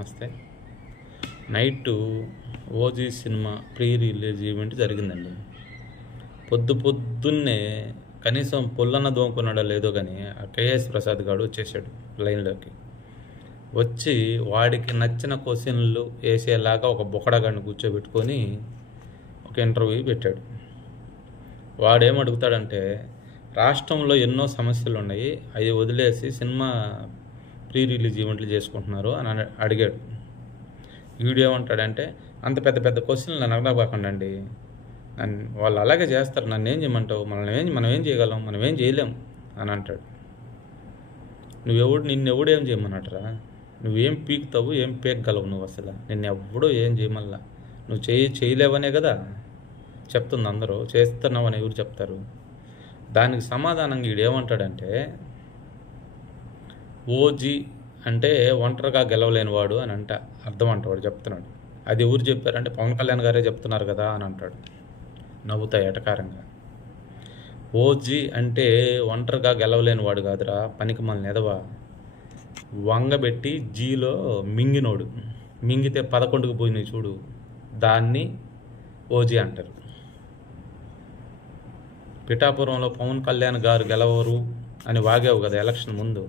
నమస్తే. Night OG cinema pre release event జరిగిందండి. పొద్దున్నే కనీసం పొల్లన్న దోముకున్నాడో లేదో కానీ ఆ కేఎస్ ప్రసాద్ గారు వచ్చేసాడు లైన్లోకి. వచ్చి వాడికి నచ్చిన క్వశ్చన్లు వేసేలాగా ఒక బొకడగాడిని కూర్చోబెట్టుకొని ఒక ఇంటర్వ్యూ పెట్టాడు. వాడేమడుగుతాడంటే, రాష్ట్రంలో ఎన్నో సమస్యలు ఉన్నాయి, అవి వదిలేసి సినిమా ప్రీ రిలీజ్ ఈవెంట్లు చేసుకుంటున్నారు అని అడిగాడు. వీడియో ఏమంటాడంటే, అంత పెద్ద పెద్ద క్వశ్చన్లు నన్ను అడగబాకండి అండి, వాళ్ళు అలాగే చేస్తారు, నన్ను ఏం చేయమంటావు, మనం ఏం చేయగలం, మనం ఏం చేయలేం అని అంటాడు. నిన్నెవడేం చేయమన్నట్రా, నువ్వేం పీకుతావు, ఏం పీకగలవు, నువ్వు అసలు నిన్నెవడో ఏం చేయమల్లా, నువ్వు చేయలేవనే కదా చెప్తుంది అందరూ, చేస్తున్నావని ఎవరు చెప్తారు? దానికి సమాధానంగా వీడేమంటాడంటే, ఓజీ అంటే ఒంటరిగా గెలవలేని వాడు అని అర్థం వాడు చెప్తున్నాడు. అది ఎవరు చెప్పారంటే పవన్ కళ్యాణ్ గారే చెప్తున్నారు కదా అని అంటాడు నవ్వుతా ఎటకారంగా. ఓజీ అంటే ఒంటరిగా గెలవలేని వాడు కాదురా, పనికి మన ఎదవా, వంగబెట్టి జీలో మింగినోడు, మింగితే 11కు పోయినాయి చూడు, దాన్ని ఓజీ అంటారు. పిఠాపురంలో పవన్ కళ్యాణ్ గారు గెలవరు అని వాగావు కదా ఎలక్షన్ ముందు,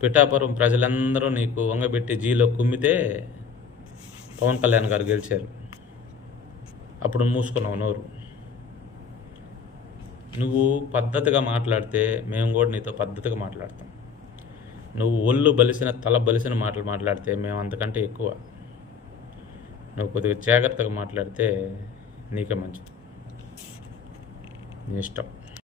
పిఠాపురం ప్రజలందరూ నీకు వంగబెట్టి జీలో కుమ్మితే పవన్ కళ్యాణ్ గారు గెలిచారు. అప్పుడు మూసుకున్నావు నోరు. నువ్వు పద్ధతిగా మాట్లాడితే మేము కూడా నీతో పద్ధతిగా మాట్లాడతాం. నువ్వు ఒళ్ళు బలిసిన తల బలిసిన మాటలు మాట్లాడితే మేము అంతకంటే ఎక్కువ. నువ్వు కొద్దిగా జాగ్రత్తగా మాట్లాడితే నీకే మంచిది. నీ ఇష్టం.